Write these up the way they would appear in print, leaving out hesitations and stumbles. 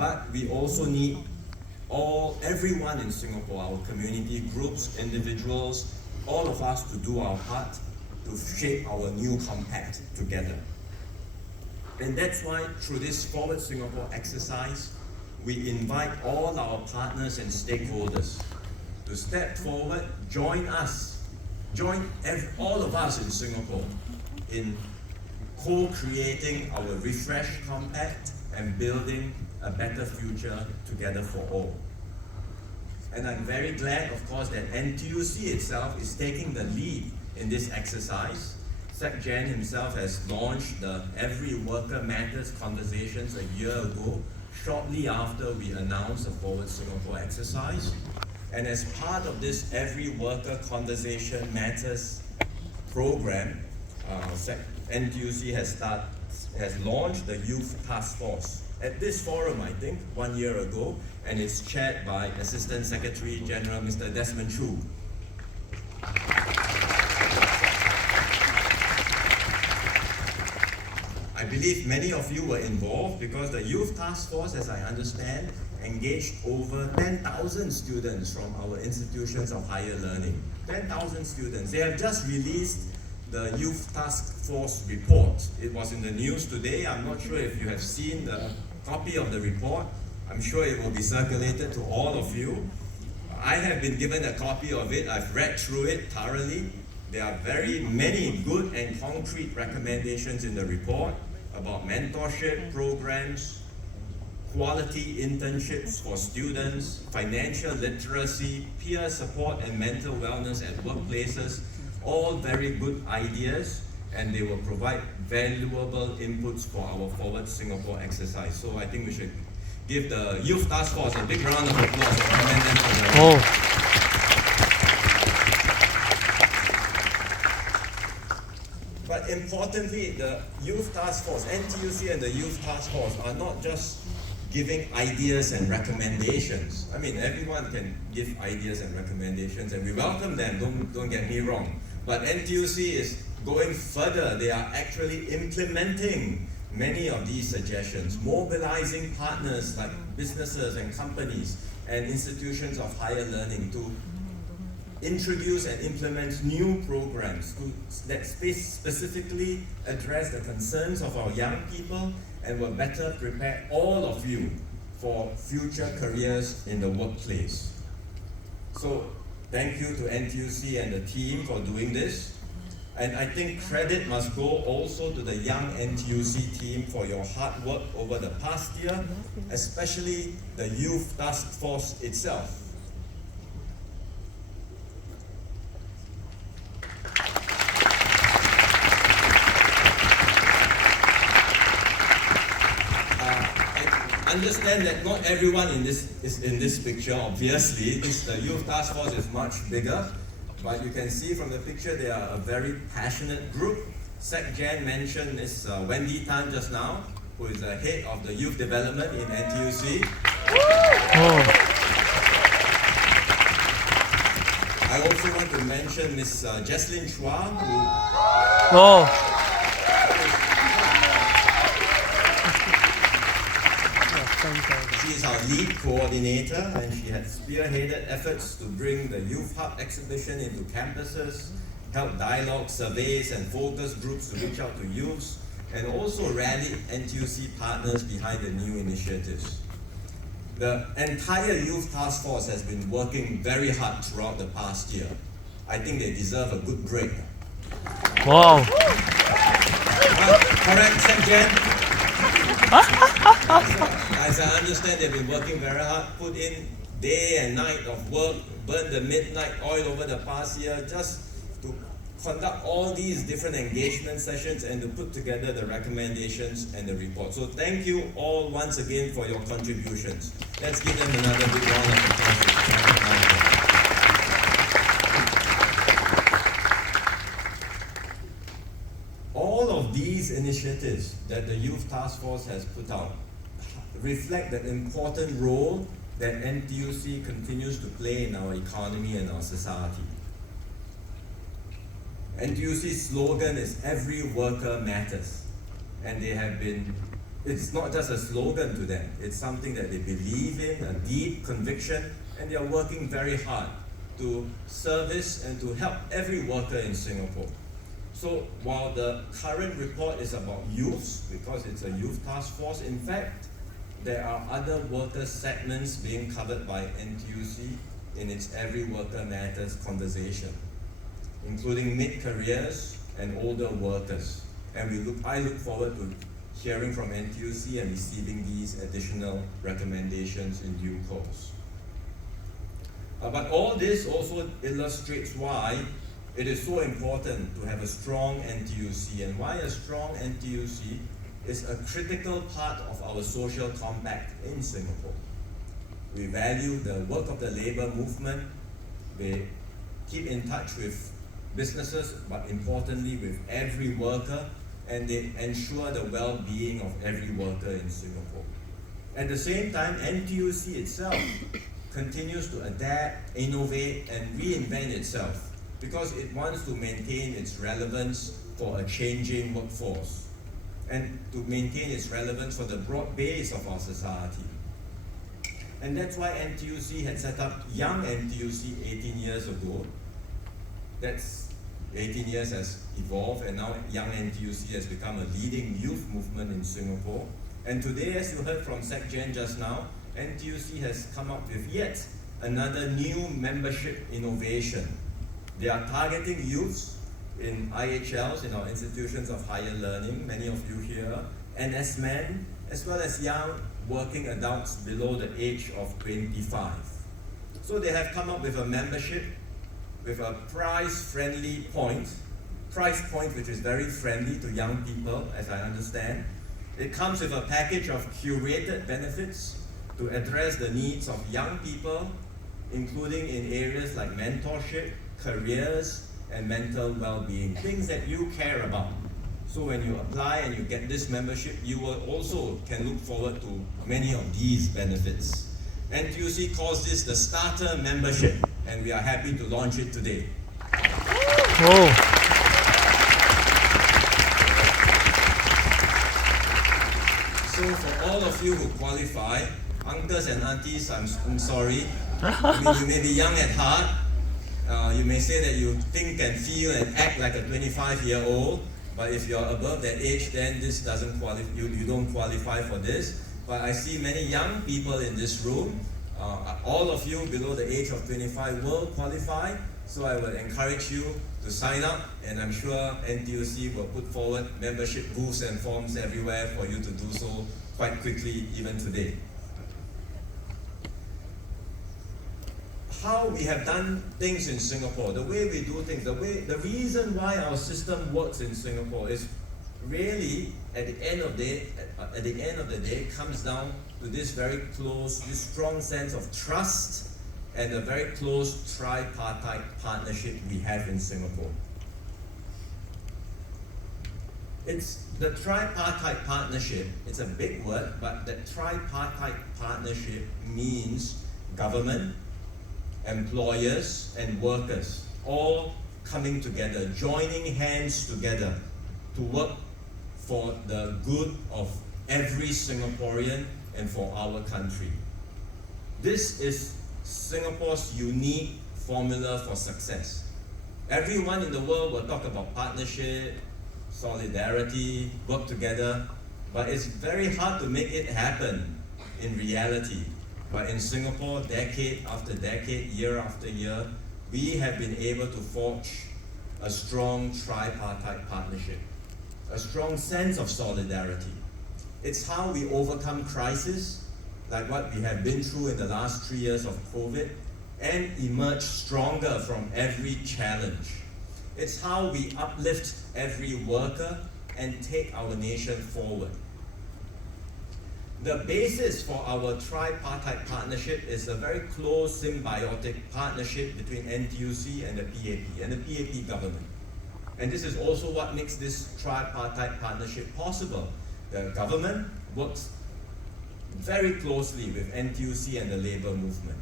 but we also need everyone in Singapore, our community groups, individuals, all of us to do our part to shape our new compact together. And that's why through this Forward Singapore exercise, we invite all our partners and stakeholders to step forward, join all of us in Singapore in co-creating our refreshed compact and building a better future together for all. And I'm very glad, of course, that NTUC itself is taking the lead in this exercise. Sec Jan himself has launched the Every Worker Matters conversations a year ago, shortly after we announced the Forward Singapore exercise. And as part of this Every Worker Conversation Matters program, NTUC has launched the Youth Task Force at this forum, I think, 1 year ago, and it's chaired by Assistant Secretary General Mr. Desmond Chu. I believe many of you were involved because the Youth Task Force, as I understand, engaged over 10,000 students from our institutions of higher learning. 10,000 students. They have just released the Youth Task Force report. It was in the news today. I'm not sure if you have seen the copy of the report. I'm sure it will be circulated to all of you. I have been given a copy of it. I've read through it thoroughly. There are very many good and concrete recommendations in the report about mentorship programs, quality internships for students, financial literacy, peer support and mental wellness at workplaces. All very good ideas, and they will provide valuable inputs for our Forward Singapore exercise. So I think we should give the Youth Task Force a big round of applause and commend them for the But importantly, the Youth Task Force, NTUC and the Youth Task Force are not just giving ideas and recommendations. I mean, everyone can give ideas and recommendations, and we welcome them, don't get me wrong. But NTUC is going further. They are actually implementing many of these suggestions, mobilizing partners like businesses and companies and institutions of higher learning to introduce and implement new programs that specifically address the concerns of our young people and will better prepare all of you for future careers in the workplace. So thank you to NTUC and the team for doing this. And I think credit must go also to the young NTUC team for your hard work over the past year, especially the Youth Task Force itself. I understand that not everyone is in this picture, obviously. The Youth Task Force is much bigger, but you can see from the picture they are a very passionate group. Sec Jan mentioned Ms. Wendy Tan just now, who is the head of the youth development in NTUC. I also want to mention Ms. Jesslyn Chua, who she is our lead coordinator, and she has spearheaded efforts to bring the Youth Hub exhibition into campuses, held dialogue, surveys and focus groups to reach out to youths, and also rallied NTUC partners behind the new initiatives. The entire Youth Task Force has been working very hard throughout the past year. I think they deserve a good break. Wow! Correct, Sec Jan? As I understand, they've been working very hard, put in day and night of work, burned the midnight oil over the past year just to conduct all these different engagement sessions and to put together the recommendations and the report. So thank you all once again for your contributions. Let's give them another big round of applause. All of these initiatives that the Youth Task Force has put out reflect the important role that NTUC continues to play in our economy and our society. NTUC's slogan is "Every Worker Matters," and they have been It's not just a slogan to them, it's something that they believe in, a deep conviction, and they are working very hard to service and to help every worker in Singapore. So while the current report is about youths, because it's a youth task force, in fact, there are other worker segments being covered by NTUC in its Every Worker Matters conversation, including mid-careers and older workers. And I look forward to hearing from NTUC and receiving these additional recommendations in due course. But all this also illustrates why it is so important to have a strong NTUC, and why a strong NTUC is a critical part of our social compact in Singapore. We value the work of the labour movement. We keep in touch with businesses, but importantly with every worker, and they ensure the well-being of every worker in Singapore. At the same time, NTUC itself continues to adapt, innovate, and reinvent itself because it wants to maintain its relevance for a changing workforce and to maintain its relevance for the broad base of our society. And that's why NTUC had set up Young NTUC 18 years ago. That's 18 years has evolved, and now Young NTUC has become a leading youth movement in Singapore. And today, as you heard from SecGen just now, NTUC has come up with yet another new membership innovation. They are targeting youths in IHLs, in our institutions of higher learning, many of you here, NS-men, as well as young working adults below the age of 25. So they have come up with a membership with a price point which is very friendly to young people, as I understand. It comes with a package of curated benefits to address the needs of young people, including in areas like mentorship, careers, and mental well-being, things that you care about. So when you apply and you get this membership, you will also can look forward to many of these benefits. NTUC calls this the Starter Membership, and we are happy to launch it today. Oh. So for all of you who qualify, uncles and aunties, I'm sorry. I mean, you may be young at heart. You may say that you think and feel and act like a 25-year-old, but if you're above that age, then this doesn't qualify. You don't qualify for this. But I see many young people in this room. All of you below the age of 25 will qualify. So I would encourage you to sign up, and I'm sure NTUC will put forward membership booths and forms everywhere for you to do so quite quickly, even today. How we have done things in Singapore, the way we do things, the reason why our system works in Singapore is really, at the end of the day, comes down to this very close, this strong sense of trust and a very close tripartite partnership we have in Singapore. It's the tripartite partnership. It's a big word, but the tripartite partnership means government, employers, and workers all coming together, joining hands together to work for the good of every Singaporean and for our country. This is Singapore's unique formula for success. Everyone in the world will talk about partnership, solidarity, work together, but it's very hard to make it happen in reality. But in Singapore, decade after decade, year after year, we have been able to forge a strong tripartite partnership, a strong sense of solidarity. It's how we overcome crisis, like what we have been through in the last 3 years of COVID, and emerge stronger from every challenge. It's how we uplift every worker and take our nation forward. The basis for our tripartite partnership is a very close symbiotic partnership between NTUC and the PAP, and the PAP government. And this is also what makes this tripartite partnership possible. The government works very closely with NTUC and the labour movement.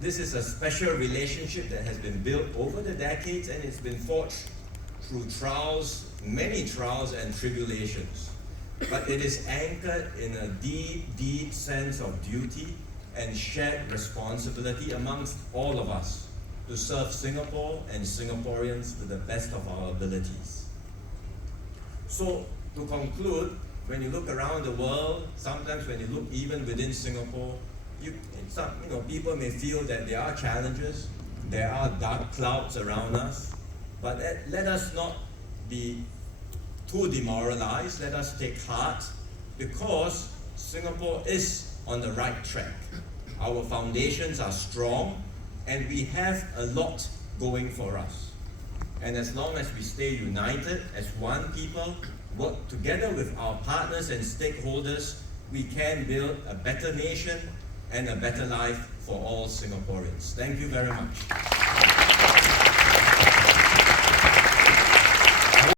This is a special relationship that has been built over the decades, and it's been forged through trials, many trials and tribulations. but it is anchored in a deep, deep sense of duty and shared responsibility amongst all of us to serve Singapore and Singaporeans to the best of our abilities. So, to conclude, when you look around the world, sometimes when you look even within Singapore, people may feel that there are challenges, there are dark clouds around us, but let us not be too demoralized. Let us take heart, because Singapore is on the right track. Our foundations are strong, and we have a lot going for us. And as long as we stay united as one people, work together with our partners and stakeholders, we can build a better nation and a better life for all Singaporeans. Thank you very much.